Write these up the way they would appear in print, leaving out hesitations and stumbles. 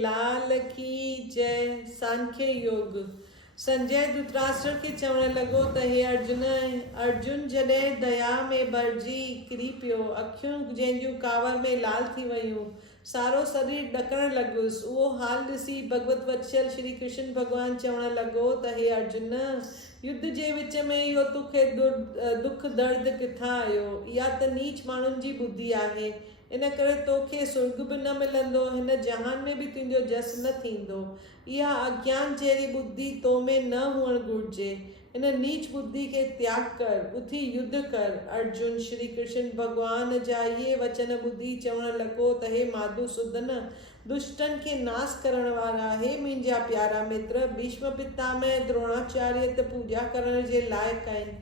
लाल की जय। सांख्य योग। संजय धृतराष्ट्र खे चवण लॻो त हे अर्जुन, अर्जुन जॾहिं दया में भरिजी किरी पियो, अखियूं जंहिंजूं कांवर में लाल थी वयूं, सारो शरीर ॾकण लॻुसि, उहो हाल ॾिसी भगवत वत्सल श्री कृष्ण भॻवानु चवण लॻो त हे अर्जुन, युद्ध जे विच में इहो तोखे दुख दर्द किथां आयो? इहा त नीच माण्हुनि जी बुद्धि आहे। इन करे तोखे स्वर्ग बि न मिलंदो, हिन जहान में बि तुंहिंजो जस न थींदो। इहा अज्ञान जहिड़ी बुद्धि तो में न हुअण घुरिजे। इन नीच बुद्धि खे त्याग कर, उथी युद्ध कर। अर्जुन श्री कृष्ण भगवान जा इहे वचन ॿुधी चवण लॻो त हे माधुसूदन, दुष्टन खे नाश करण वारा, हे मुंहिंजा प्यारा मित्र, भीष्म पितामह द्रोणाचार्य त पूजा करण जे लाइक़ आहिनि।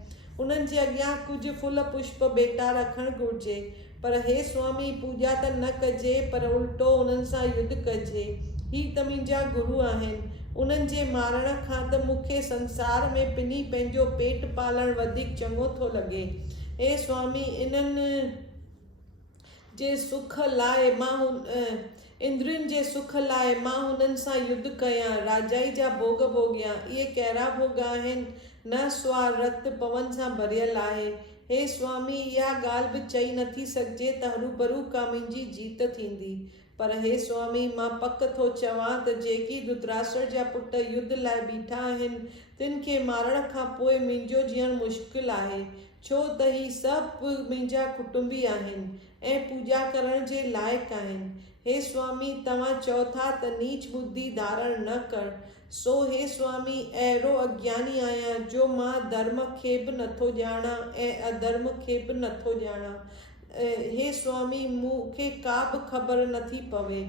उन्हनि जे अॻियां कुझु फुल पुष्प बेटा रखणु घुरिजे, पर हे स्वामी, पूजा त न कजे, पर उल्टो उन्हनि सां युद्ध कजे। ही त मुंहिंजा गुरु आहिनि, उन्हनि जे मारण खां त मूंखे संसार में पिनी पंहिंजो पेट पालण वधीक चङो थो लॻे। हे स्वामी, इन्हनि जे सुख लाइ इंद्रियुनि जे सुख लाइ मां हुननि सां युद्ध कयां, राजाई जा भोग भोगियां। इहे कहिड़ा भोग आहिनि? न स्वार रत पवन सां भरियल आहे। हे स्वामी, इहा ॻाल्हि बि चई नथी सघिजे त हरूभरू का मुंहिंजी जीत थींदी। पर हे स्वामी, मां पक थो चवां त जेकी धृतराष्ट्र जा पुट युद्ध लाइ बीठा आहिनि, तिन खे मारण खां पोइ मुंहिंजो जीअण मुश्किल आहे, छो त ही सभु मुंहिंजा कुटुंबी आहिनि ऐं पूजा करण जे लाइक़ आहिनि। हे स्वामी, तव्हां चओ था त नीच बुद्धि धारण न कर, सो हे स्वामी, अहिड़ो अज्ञानी आहियां जो मां धर्म खे बि नथो ॼाणा ऐं अधर्म खे बि नथो ॼाणा। हे स्वामी, मूंखे का बि ख़बर नथी पवे।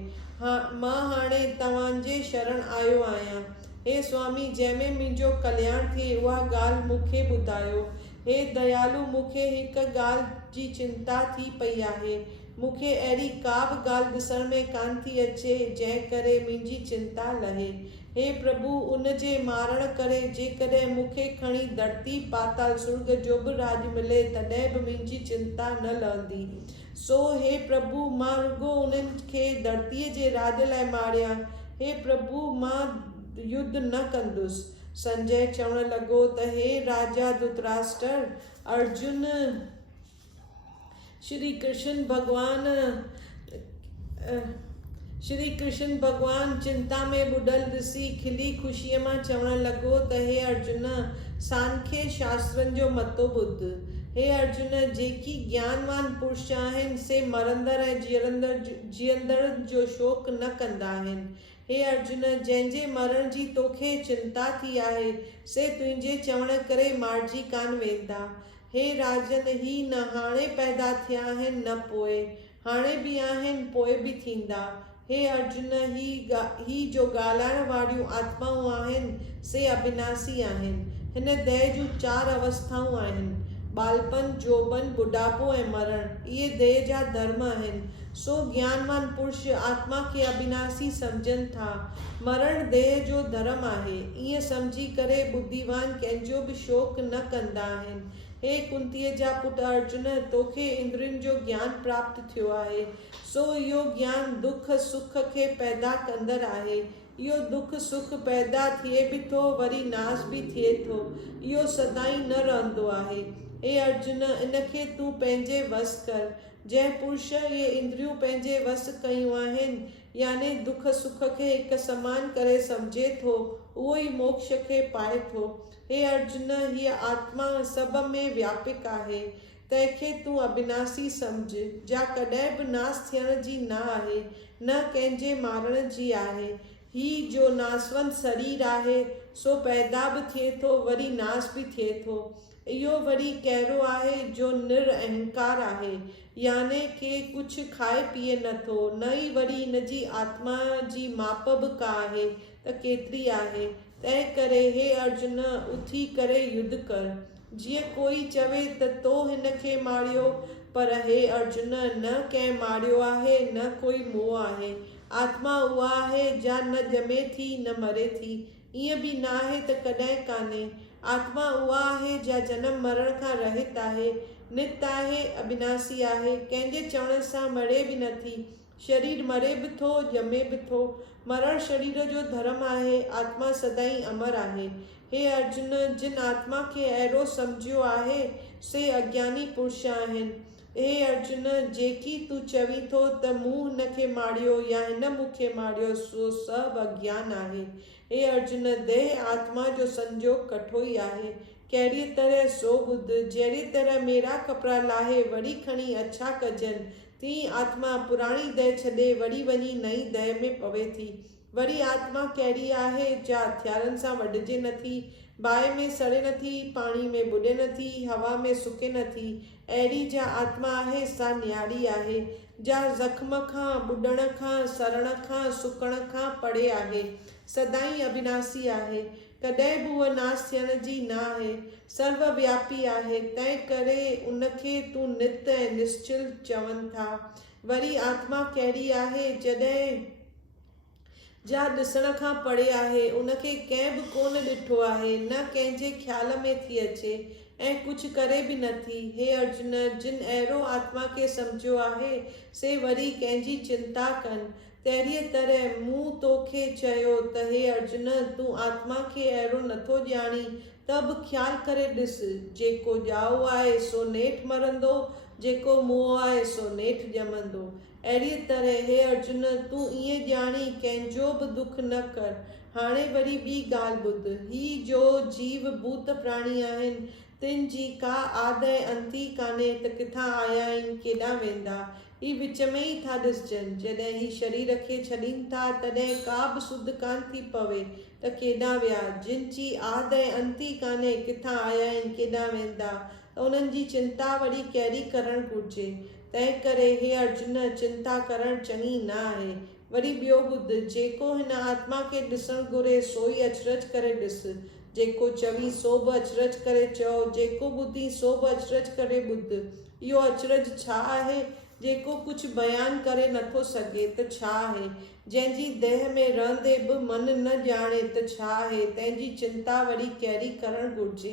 मां हाणे तव्हांजे शरण आयो आहियां। हे स्वामी, जंहिंमें मुंहिंजो कल्याण थिए उहा ॻाल्हि मूंखे ॿुधायो। हे दयालु, मूंखे हिकु ॻाल्हि जी चिंता थी पई आहे। मूंखे अहिड़ी का बि ॻाल्हि ॾिसण में कान थी अचे जंहिं करे मुंहिंजी चिंता लहे। हे प्रभु, उन जे मारण करे जेकॾहिं मूंखे खणी धरती पाताल स्वर्ग जो बि राज मिले, तॾहिं बि मुंहिंजी चिंता न लहंदी। सो हे प्रभु, मां रुगो उन्हनि खे धरतीअ जे राज लाइ मारियां। हे प्रभु, मां युद्ध न कंदुसि। संजय चवण लॻो त हे राजा धृतराष्ट्र, अर्जुन श्री कृष्ण भगवान चिंता में ॿुॾल ॾिसी खिली ख़ुशीअ मां चवण लॻो त हे अर्जुन, सांख्य शास्त्रनि जो मतो ॿुध। हे अर्जुन, जेकी ज्ञानवान पुरुष आहिनि से मरंदड़ ऐं जीअंदड़ जो शोक न कंदा आहिनि। हे अर्जुन, जंहिंजे मरण जी तोखे चिंता थी आहे, से तुंहिंजे चवण करे मारिजी कान वेंदा। हे राजन, ही न हाणे पैदा थिया आहिनि न पोइ, हाणे बि आहिनि, पोइ बि थींदा। हे अर्जुन, ही जो ॻाल्हाइण वारियूं आत्माऊं आहिनि से अविनाशी आहिनि। हिन देह जूं 4 अवस्थाऊं आहिनि: बालपन, जोबन, बुढ़ापो ऐं मरण। इहे देह जा धर्म आहिनि। सो ज्ञानवान पुरुष आत्मा खे अविनाशी सम्झनि था। मरण देह जो धर्म आहे, ईअं सम्झी करे बुद्धिवान कंहिंजो बि शोक न कंदा आहिनि। हे कुंतीअ जा पुट अर्जुन, तोखे इंद्रियुनि जो ज्ञान प्राप्त थियो आहे, सो इहो ज्ञान दुख सुख खे पैदा कंदड़ आहे। इहो दुख सुख पैदा थिए बि थो, वरी नाश बि थिए थो। इहो सदाई न रहंदो आहे। हे अर्जुन, इनखे तूं पंहिंजे वस कर। जंहिं पुरुष इहे इंद्रियूं पंहिंजे वस कयूं आहिनि, याने दुख सुख खे हिकु समान करे सम्झे थो, उहो ई मोक्ष खे पाए थो। हे अर्जुन, हीअ आत्मा सभ में व्यापक आहे, तंहिंखे तूं अविनाशी सम्झ, जा कॾहिं बि नाश थियण जी न आहे, न कंहिंजे मारण जी आहे। ही जो नासवंत शरीर आहे, सो पैदा बि थिए थो, वरी नाश बि थिए थो। इहो वरी कहिड़ो आहे जो निरअहंकार आहे, याने के कुझु खाए पीए नथो, न ई वरी इन जी आत्मा जी माप बि का आहे त केतिरी आहे। तंहिं करे हे अर्जुन, उथी करे युद्ध कर। जीअं कोई चवे त तो हिन खे मारियो, पर हे अर्जुन, न कंहिं मारियो आहे, न कोई मोह आहे। आत्मा उहा आहे जा न ॼमे थी न मरे थी, ईअं बि न आहे त कॾहिं कान्हे। आत्मा उहा आहे जा जनम मरण खां रहित आहे, नित्य आहे, अविनाशी आहे, कंहिंजे चवण सां मरे बि नथी। शरीर मरे बि थो ॼमे बि थो। मरण शरीर जो धर्म आहे, आत्मा सदाईं अमर आहे। हे अर्जुन, जिन आत्मा खे अहिड़ो सम्झियो आहे से अज्ञानी पुरुष आहिनि। हे अर्जुन, जेकी तूं चवीं थो त मूं हिन खे मारियो या हिन मूंखे मारियो, सो सभु अज्ञान आहे। हे अर्जुन, देह आत्मा जो संजोग कठो ई आहे। कहिड़ी तरह सो ॿुध, जहिड़ी तरह मेरा कपिड़ा लाहे वरी खणी अछा कजनि, तीअं आत्मा पुराणी दह छॾे वरी वञी नई दह में पवे थी। वरी आत्मा कहिड़ी आहे, जा हथियारनि सां वढिजे नथी, बाहि में सड़े नथी, पाणी में बुॾे नथी, हवा में सुके नथी। अहिड़ी जा आत्मा आहे, सा न्यारी आहे, जा ज़ख़्म खां, बुॾण खां, सड़ण खां, सुकण खां परे आहे, सदाईं अविनाशी आहे, कॾहिं बि उहा नाश थियण जी न आहे, सर्वव्यापी आहे। तंहिं करे उनखे तूं नित ऐं निश्चल चवनि था। वरी आत्मा कहिड़ी आहे, जॾहिं जा ॾिसण खां परे आहे, उनखे कंहिं बि कोन ॾिठो आहे, न कंहिंजे ख़्याल में थी अचे ऐं कुझु करे बि नथी। हे अर्जुन, जिन अहिड़ो आत्मा खे सम्झियो आहे से वरी कंहिंजी चिंता कनि। तहिड़ीअ तरह मूं तोखे चयो त हे अर्जुन, तूं आत्मा खे अहिड़ो नथो ॼाणी त बि ख़्यालु करे ॾिस, जेको ॼाओ आहे सो नेठि मरंदो, जेको मोह आहे सो नेठि ॼमंदो। अहिड़ी तरह हे अर्जुन, तूं ईअं ॼाणी कंहिंजो बि दुख न कर। हाणे वरी ॿी ॻाल्हि ॿुध, ही जो जीव भूत प्राणी आहिनि, तिन जी का आद ऐं अंती कान्हे त किथां आया आहिनि, केॾां वेंदा, ही विच में ई था ॾिसजनि। जॾहिं ही शरीर खे छॾीनि था तॾहिं का बि सुध कान थी पवे त केॾां विया। जिन जी आद ऐं अंती कान्हे, किथां आया आहिनि, केॾां वेंदा, त उन्हनि जी चिंता वरी कहिड़ी करणु घुरिजे। तंहिं करे हे अर्जुन, चिंता करणु चङी न आहे। वरी ॿियो ॿुध, जेको हिन आत्मा खे ॾिसणु घुरे सो ई अचरज करे ॾिस, जेको चवी सो बि अचरज करे चओ, जेको ॿुधी सो बि अचरज करे ॿुध। इहो अचरज छा आहे, जेको कुझु बयानु करे नथो सघे त छा आहे, जंहिंजी देह में रहंदे बि मन न ॼाणे त छा आहे, तंहिंजी चिंता वरी कहिड़ी करणु घुरिजे।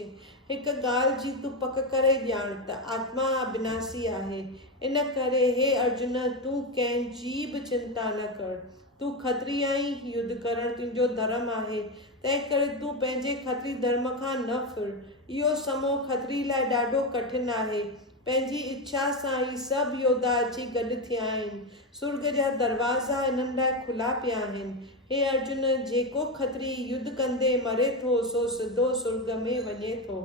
हिकु ॻाल्हि जी तूं पक करे ॼाण त आत्मा अविनाशी आहे। इन करे हे अर्जुन, तूं कंहिंजी बि चिंता न कर। तूं खत्री आहीं, युद्ध करणु तुंहिंजो धर्म आहे, तंहिं करे तूं पंहिंजे खत्री धर्म खां न फिर। इहो समो खत्री लाइ ॾाढो कठिन आहे। पंहिंजी इच्छा सां ही सभु योद्धा अची गॾु थिया आहिनि। सुर्ग जा दरवाज़ा इन्हनि लाइ खुला पिया आहिनि। हे अर्जुन, जेको खत्री युद्ध कंदे मरे थो सो सिधो सुर्ग में वञे थो।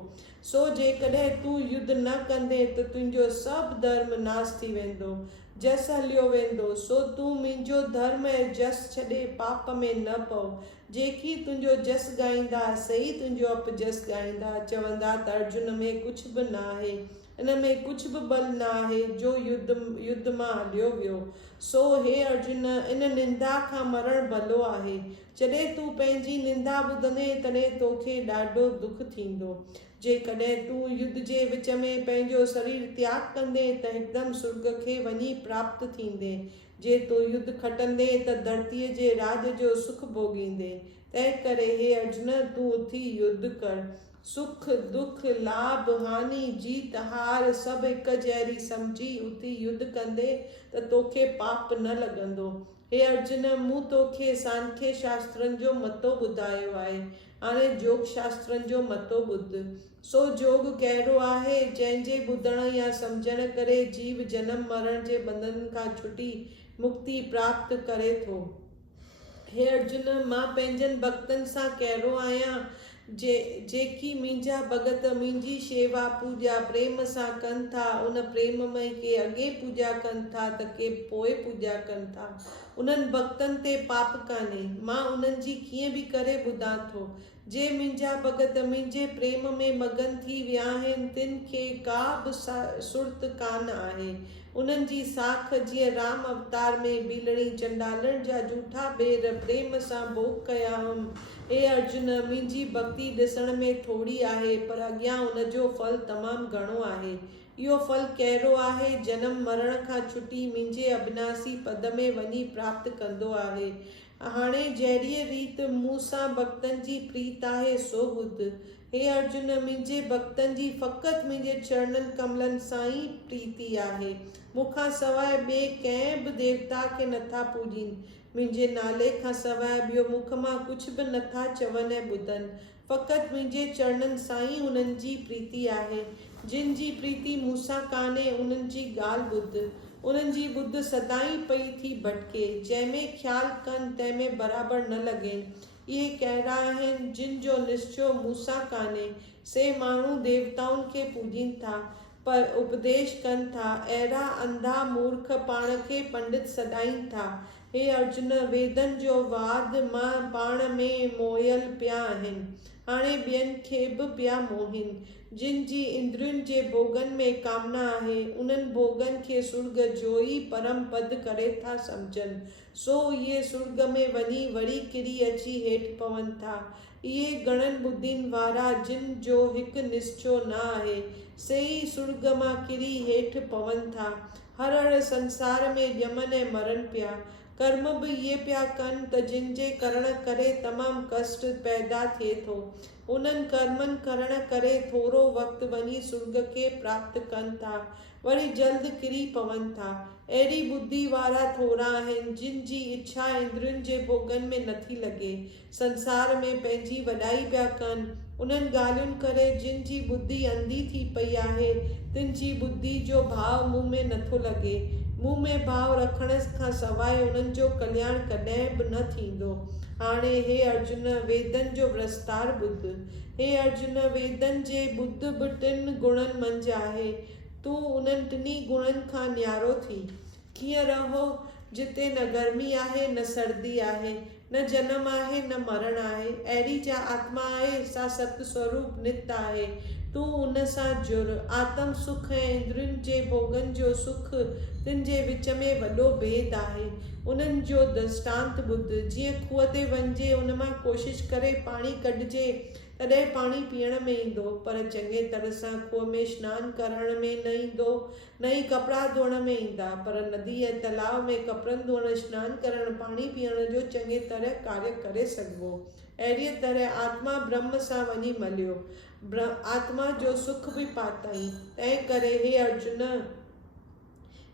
सो जेकॾहिं तूं युद्ध न कंदे त तुंहिंजो सभु धर्म नाश थी वेंदो, जस हलियो वेंदो। सो तूं मुंहिंजो धर्म ऐं जस छॾे पाप में न पव। जेकी तुंहिंजो जस ॻाईंदा सही तुंहिंजो अपजस ॻाईंदा। चवंदा त अर्जुन में कुझु बि न आहे, इन में कुझु बि बल न आहे जो युद्ध मां हलियो वियो। सो हे अर्जुन, इन निंदा खां मरण भलो आहे। जॾहिं तूं पंहिंजी निंदा ॿुधंदे तॾहिं तोखे ॾाढो दुख थींदो। जेकॾहिं तूं युद्ध जे विच में पंहिंजो शरीर त्याग कंदे त हिकदमि सुर्ग खे वञी प्राप्त थींदे। जे तूं युद्ध खटंदे त धरतीअ जे राज जो सुख भोगींदे। तंहिं करे हे अर्जुन, तूं उथी युद्ध कर। सुख दुख लाभ हानि जीत हार सभु हिकु जहिड़ी सम्झी उथी युद्ध कंदे त तोखे पाप न लॻंदो। हे अर्जुन, मूं तोखे सांख्य शास्त्रनि जो मतो ॿुधायो आहे, हाणे योग शास्त्रनि जो मतो ॿुध। सो योग कहिड़ो आहे, जंहिंजे ॿुधण या सम्झण करे जीव जनम मरण जे बंधन खां छुटी मुक्ति प्राप्त करे थो। हे अर्जुन, मां पंहिंजनि भक्तनि सां कहिड़ो आहियां, जेकी मुंहिंजा भगत मुंहिंजी शेवा पूॼा प्रेम सां कनि था। उन प्रेम में के अॻे पूॼा कनि था त के पोइ पूॼा कनि था। उन्हनि भक्तनि ते पाप कान्हे। मां उन्हनि जी कीअं बि करे ॿुधां थो। जे मुंहिंजा भगत मुंहिंजे प्रेम में मगन थी विया आहिनि, तिन खे का बि सुर्त कान आहे। उन्हनि जी साख जीअं राम अवतार में बीलड़ी चंडालनि जा झूठा ॿेर प्रेम सां भोग कया हुअमि। हे अर्जुन, मुंहिंजी भक्ति ॾिसण में थोरी आहे, पर अॻियां उनजो फल तमामु घणो आहे। इहो फल कहिड़ो आहे, जनम मरण खां छुटी मुंहिंजे अविनाशी पद में वञी प्राप्त कंदो आहे। हाणे जहिड़ी रीत मूंसां भक्तनि जी प्रीत आहे सो ॿुध। हे अर्जुन, मुंहिंजे भक्तनि जी फ़क़ति मुंहिंजे चरणनि कमलनि सां ई प्रीति आहे। मूंखां सवाइ ॿिए कंहिं बि देवता खे नथा पूॼीनि। मुंहिंजे नाले खां सवाइ ॿियो मुख मां कुझु बि नथा चवनि ऐं ॿुधनि। फ़क़ति मुंहिंजे चरणनि सां ई उन्हनि जी प्रीति आहे। जिन जी प्रीति मूंसां कान्हे उन्हनि जी ॻाल्हि ॿुध। उन्हनि जी ॿुध सदाई पई थी भटके, जंहिंमें ख़्यालु कनि तंहिंमें बराबरि न लॻेनि। इहे कहिड़ा आहिनि जिन जो निश्चो मूंसां कान्हे। से माण्हू देवताउनि खे पूॼीनि था पर उपदेश कनि था। अहिड़ा अंधा मूर्ख पाण खे पंडित सॾाइनि था। हे अर्जुन, वेदनि जो वाद मां पाण में मोहियल पिया आहिनि, हाणे ॿियनि खे बि पिया मोहिनि। जिन जी इंद्रियुनि जे भोगनि में कामना आहे, उन्हनि भोगनि खे सुर्ग जो ई परम पद करे था सम्झनि। सो इहे सुर्ग में वञी वरी किरी अची हेठि पवनि था। इहे घणनि ॿुद्धियुनि वारा जिन जो हिकु निश्चो न आहे, से ई सुर्ग मां किरी हेठि पवनि था। हर हर संसार में ॼमनि ऐं मरनि पिया। कर्म बि इहे पिया कनि त जिन जे करण करे तमामु कष्ट पैदा थिए थो। उन्हनि कर्मनि करण करे थोरो वक़्तु वञी सुर्ग खे प्राप्त कनि था, वरी जल्द किरी पवनि था। अहिड़ी बुद्धि वारा थोरा आहिनि जिन जी इच्छा इंद्रियुनि जे भोगनि में नथी लॻे, संसार में पंहिंजी वॾाई पिया कनि। उन्हनि ॻाल्हियुनि करे जिन जी बुद्धि अंधी थी पई आहे, तिन जी बुद्धि जो भाव मुंहुं में नथो लॻे। मुंहुं में भाव रखण खां सवाइ उन्हनि जो कल्याण कॾहिं बि न थींदो। हाणे हे अर्जुन, वेदनि जो विस्तार ॿुध। हे अर्जुन, वेदनि जे ॿुध बि टिनि गुणनि मंझि आहे। तूं उन्हनि टिनी गुणनि खां न्यारो थी। कीअं रहो जिते न गर्मी आहे न सर्दी आहे, न जनम आहे न मरण आहे। अहिड़ी जा आत्मा आहे, सा सत स्वरूप नित्य आहे। तूं उन सां जुड़। आत्म सुख ऐं इंद्रियुनि जे भोगनि जो सुख, तिन जे विच में वॾो भेद आहे। उन्हनि जो दृष्टांत ॿुध। जीअं खूह ते वञिजे, उन मां कोशिश करे पाणी कढिजे, तॾहिं पाणी पीअण में ईंदो, पर चङे तरह सां खूह में सनानु करण में न ईंदो, न ई कपिड़ा धोअण में ईंदा। पर नदी ऐं तलाव में कपिड़नि धोअण, सनानु करण, पाणी पीअण जो चङे तरह कार्य करे सघिबो। अहिड़ीअ तरह आत्मा ब्रह्म सां वञी मिलियो, आत्मा जो सुख बि पातई। तंहिं करे हे अर्जुन,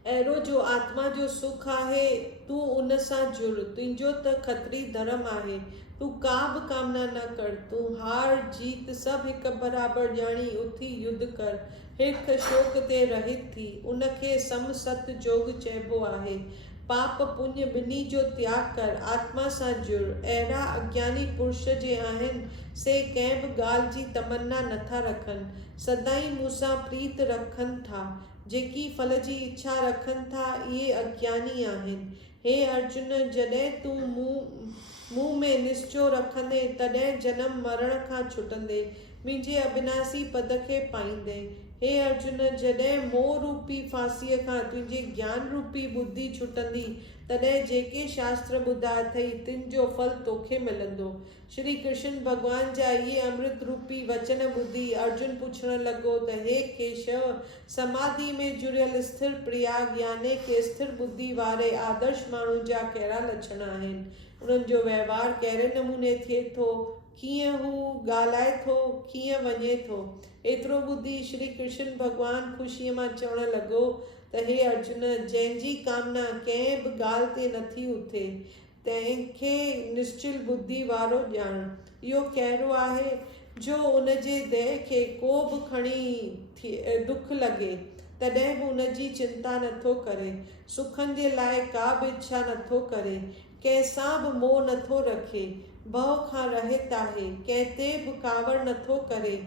अहिड़ो जो आत्मा जो सुख आहे, तूं उन सां जुड़। तुंहिंजो त खत्री धर्म आहे। तूं का बि कामना न कर। तूं हार जीत सभु हिकु बराबरि ॼाणी उथी युद्ध कर। हिकु शोक ते रहित थी। उनखे सम सत जोग चइबो आहे। पाप पुण्य ॿिन्ही जो त्याग कर, आत्मा सां जुड़। अहिड़ा अज्ञानी पुरुष जे आहिनि, से कंहिं बि ॻाल्हि जी तमन्ना नथा रखनि, सदाई मूंसां प्रीत रखनि था। जेकी फल जी इच्छा रखनि था, इहे अज्ञानी आहिनि। हे अर्जुन, जॾहिं तूं मुंहुं में निश्चो रखंदे, तॾहिं जनम मरण खां छुटंदे, मुंहिंजे अविनाशी पद खे पाईंदे। हे अर्जुन, जॾहिं मोह रूपी फांसीअ खां तुंहिंजी ज्ञान रूपी बुद्धि छुटंदी, तॾहिं जेके शास्त्र ॿुधाया अथई, तिन जो फल तोखे मिलंदो। श्री कृष्ण भॻवान जा इहे अमृत रूपी वचन ॿुधी अर्जुन पुछण लॻो त हे केशव, समाधि में जुड़ियल स्थिर प्रयाग याने के स्थिर बुद्धि वारे आदर्श माण्हू जा कहिड़ा लक्षण आहिनि? उन्हनि जो व्यवहार कहिड़े नमूने थिए थो? कीअं हू ॻाल्हाए थो? कीअं वञे थो? एतिरो ॿुधी श्री कृष्ण भॻवान ख़ुशीअ मां चवण लॻो त हे अर्जुन, जंहिंजी कामना कंहिं बि ॻाल्हि ते नथी उथे, तंहिंखे निश्चल बुद्धि वारो ॼाण। इहो कहिड़ो आहे जो उन जे देह खे को बि खणी दुख लॻे, तॾहिं बि उन जी चिंता नथो करे, सुखनि जे लाइ का बि इच्छा नथो करे, कंहिंसां बि मोह नथो रखे, भव खां रहित आहे, कंहिं ते बि कावड़ नथो करे।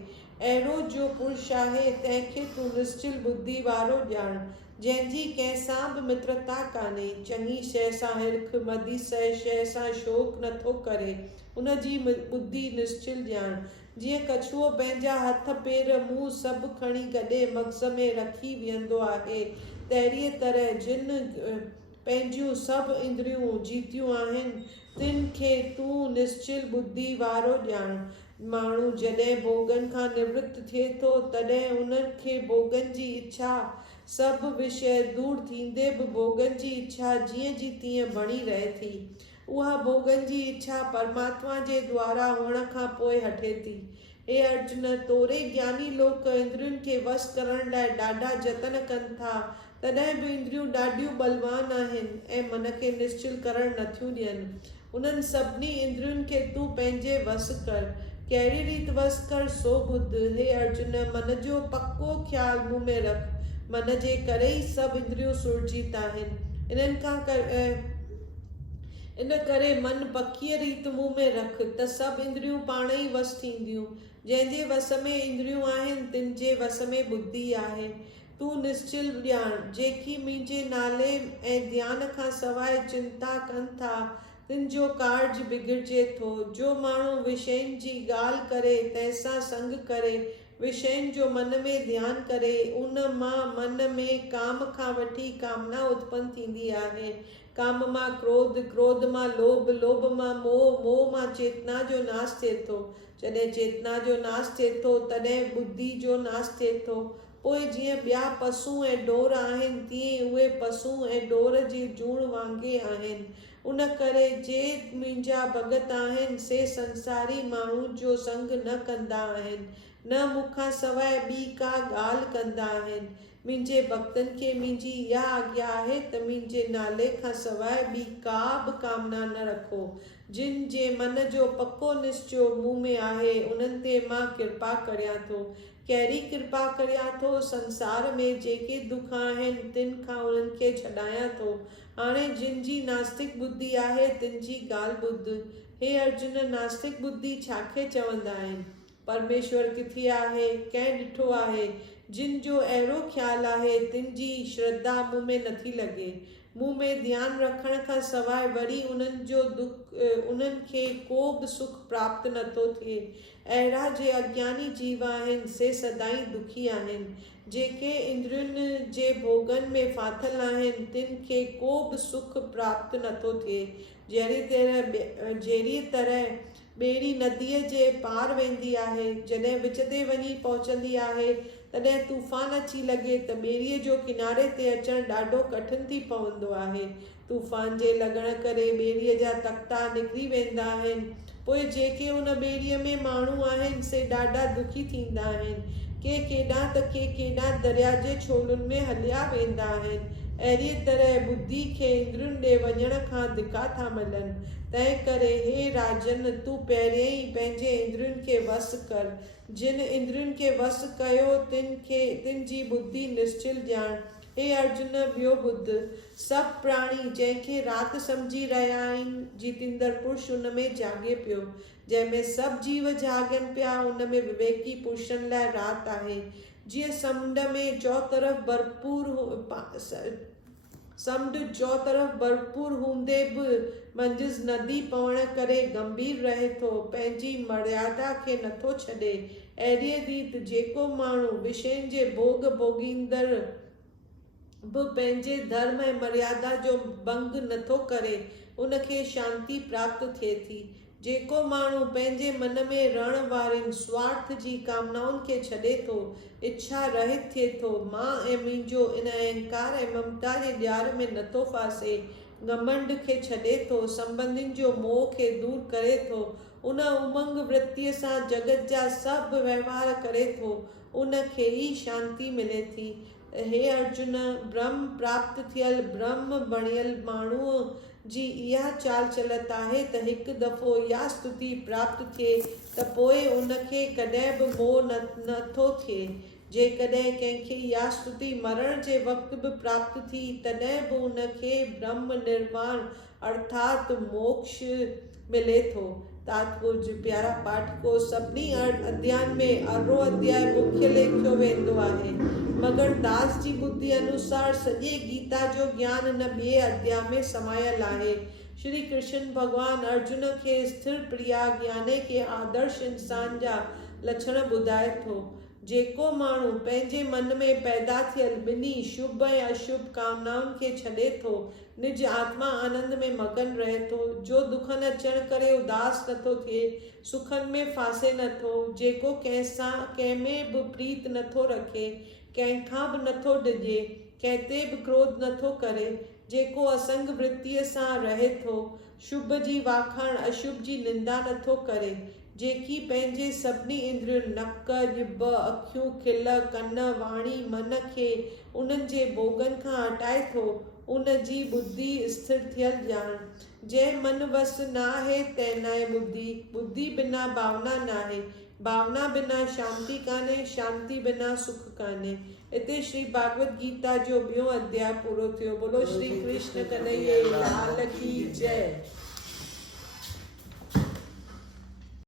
अहिड़ो जो पुरुष आहे, तंहिंखे तूं निश्चल बुद्धि वारो ॼाण, जंहिंजी कंहिंसां बि मित्रता कान्हे, चङी शइ सां हिर्ख, मदी शइ सां शोक नथो करे, उन जी बुद्धि निश्चल ॼाण। जीअं कछुओ पंहिंजा हथ पेर मुंहुं सभु खणी गॾे मग़ज़ में रखी वेहंदो आहे, तहिड़ीअ तरह जिन पंहिंजियूं सभु इंद्रियूं जीतियूं आहिनि, तिन खे तूं निश्चल बुद्धि वारो ॼाण। माण्हू जॾहिं भोगनि खां निवृत्त थिए थो, तॾहिं उनखे भोगनि जी इच्छा, सभु विषय दूर थींदे बि भोगनि जी इच्छा जीअं जी तीअं बणी रहे थी। उहा भोगन जी इच्छा परमात्मा जे द्वारा हुअण खां पोइ हटे थी। हे अर्जुन, तोरे ज्ञानी लोग इंद्रियुनि खे वस करण लाइ ॾाढा जतन कनि था, तॾहिं बि इंद्रियूं ॾाढियूं बलवान आहिनि ऐं मन खे निश्चल करण नथियूं ॾियनि। उन्हनि सभिनी इंद्रियुनि खे तूं पंहिंजे वस कर। कहिड़ी रीति वस कर सो ॿुध। हे अर्जुन, मन जो पक्को ख्याल मुंह में रख। मन जे करे ई सभु इंद्रियूं सुरजीत आहिनि। इन करे मन पकीअ रीति मुंह में रख त सभु इंद्रियूं पाण ई वस थींदियूं। जंहिंजे वस में इंद्रियूं आहिनि तिन जे वस में बुद्धि आहे। तूं निश्चल ॼाण, जेकी मुंहिंजे नाले ऐं ध्यान खां सवाइ चिंता कनि था तिन जो कार्ज बिगड़जे थो। जो माण्हू विषयनि जी ॻाल्हि करे तंहिंसां संग करे विषयनि जो मन में ध्यानु करे, उन मां मन में काम खां वठी कामना उत्पन्न थींदी आहे। काम मां क्रोध, क्रोध मां लोभ, लोभ मां मोह, मोह मां चेतना जो नाश थिए थो। जॾहिं चेतना जो नाश थिए थो तॾहिं बुद्धि जो नाश थिए थो। पोइ जीअं ॿिया पशु ऐं ढोर आहिनि तीअं उहे पशु ऐं ढोर जी जूण वांगुरु आहिनि। उन करे जे मुंहिंजा भगत आहिनि से संसारी माण्हू जो संग न कंदा आहिनि, न मूंखां सवाइ ॿी का ॻाल्हि कंदा आहिनि। मुंहिंजे भक्तनि खे मुंहिंजी इहा आज्ञा आहे त मुंहिंजे नाले खां सवाइ ॿी का बि कामना न रखो। जिन जे मन जो पक्को निश्चयो मूं में आहे उन्हनि ते मां कृपा करियां थो। कहिड़ी कृपा करियां थो? संसार में जेके दुख आहिनि तिन खां उन्हनि खे छॾायां थो। हाणे जिन जी नास्तिक बुद्धि आहे तिन जी ॻाल्हि ॿुध। हे अर्जुन, नास्तिक बुद्धि छाखे चवंदा आहिनि? परमेश्वर किथे आहे, कंहिं ॾिठो आहे? जिन जो अहिड़ो ख्यालु आहे तिन जी श्रद्धा मूं में नथी लॻे। मूं में ध्यानु रखण खां सवाइ वरी उन्हनि खे को बि सुख प्राप्त नथो थिए। अहिड़ा जे अज्ञानी जीव आहिनि से सदाईं दुखी आहिनि। जेके इंद्रियुनि जे भोगन में फाथल आहिनि तिन खे को बि सुख प्राप्त नथो थिए। जहिड़ी तरह ॿेड़ी नदीअ जे पार वेंदी आहे, जॾहिं विच ते वञी पहुचंदी आहे तॾहिं तूफ़ान अची लॻे त ॿेड़ीअ जो किनारे ते अचणु ॾाढो कठिन थी पवंदो आहे। तूफ़ान जे लॻण करे ॿेड़ीअ जा तख़्ता निकिरी वेंदा आहिनि। पोइ जेके उन ॿेड़ीअ में माण्हू आहिनि से ॾाढा दुखी थींदा आहिनि। के केॾां त के केॾां दरिया जे छोलुनि में हलिया वेंदा आहिनि। अहिड़ी तरह बुद्धि खे इंद्रियुनि ॾे वञण खां धिका था मिलनि। तंहिं करे हे राजन, तूं पहिरियों ई पंहिंजे इंद्रियुनि खे वस कर। जिन इंद्रियुनि खे वस कयो तिन जी बुद्धि निश्चल ॼाण। हे अर्जुन, ॿियो ॿुध। सभु प्राणी जंहिंखे राति सम्झी रहिया आहिनि, जितेंद्र पुरुष उन में जागे पियो। जंहिंमें सभु जीव जागनि पिया उन में विवेकी पुरुषनि लाइ राति आहे। जीअं समुंड चौतरफ़ भरपूर हूंदे बि मंझिस नदी पवण करे गंभीर रहे थो, पंहिंजी मर्यादा खे नथो छॾे। अहिड़ी रीति जेको माण्हू विषयनि जे भोग भोगींदड़ बि पंहिंजे धर्म ऐं मर्यादा जो भंग नथो करे, उनखे शांती प्राप्त थिए थी। जेको माण्हू पंहिंजे मन में रहण वारनि स्वार्थ जी कामनाउनि खे छॾे थो, इच्छा रहित थिए थो, मां ऐं मुंहिंजो इन अहंकार ऐं ममता जे ॼार में नथो फासे, घमंड खे छॾे थो, संबंधियुनि जो मोह खे दूर करे थो, उन उमंग वृत्तीअ सां जगत जा सभु व्यवहार करे थो, उनखे ई शांति मिले थी। हे अर्जुन, ब्रह्म प्राप्त थियल, ब्रह्म बणियल माण्हूअ जी इहा चाल चलत आहे त हिकु दफ़ो इहा स्तुति प्राप्त थिए त पोइ उनखे कॾहिं बि मोह नथो थिए। जेकॾहिं कंहिंखे इहा स्तुति मरण जे वक़्तु बि प्राप्त थी तॾहिं बि उनखे ब्रह्म निर्वाण अर्थात मोक्ष मिले थो। तात्पर्य प्यारा पाठको, सभिनी अध्यायन में अरिड़ो अध्याय मुख्य लिखियो वेंदो आहे, मगर दास जी बुद्धि अनुसार सॼे गीता जो ज्ञान इन ॿिए अध्याय में समायल आहे। श्री कृष्ण भगवान अर्जुन खे स्थिर प्रिया ज्ञाने के आदर्श इंसान जा लक्षण ॿुधाए थो। जेको माण्हू पंहिंजे मन में पैदा थियल ॿिन्ही शुभ ऐं अशुभ कामनाउनि खे छॾे थो, निज आत्मा आनंद में मगन रहे थो, जो दुखनि अचण करे उदास नथो थिए, सुखनि में फासे नथो, जेको कंहिं में बि प्रीत नथो रखे, कंहिंखां बि नथो डिॼे, कंहिं ते बि क्रोध नथो करे, जेको असंग वृत्तीअ सां रहे थो, शुभ जी वाखाण अशुभ जी निंदा नथो करे, जेकी पंहिंजे सभिनी इंद्रियुनि नक ॼिभ अखियूं खिल कन वाणी मन खे उन्हनि जे भोगनि खां हटाए थो, उन जी बुद्धि स्थिर थियल ॼाण। जंहिं मन वस नाहे तंहिं नाहे बुद्धि, बुद्धि बिना भावना नाहे, भावना बिना शांति कान्हे, शांति बिना सुख कान्हे। इते श्री भागवत गीता जो 2 अध्याय पूरो थियो। बोलो श्री कृष्ण कन्हैया लाल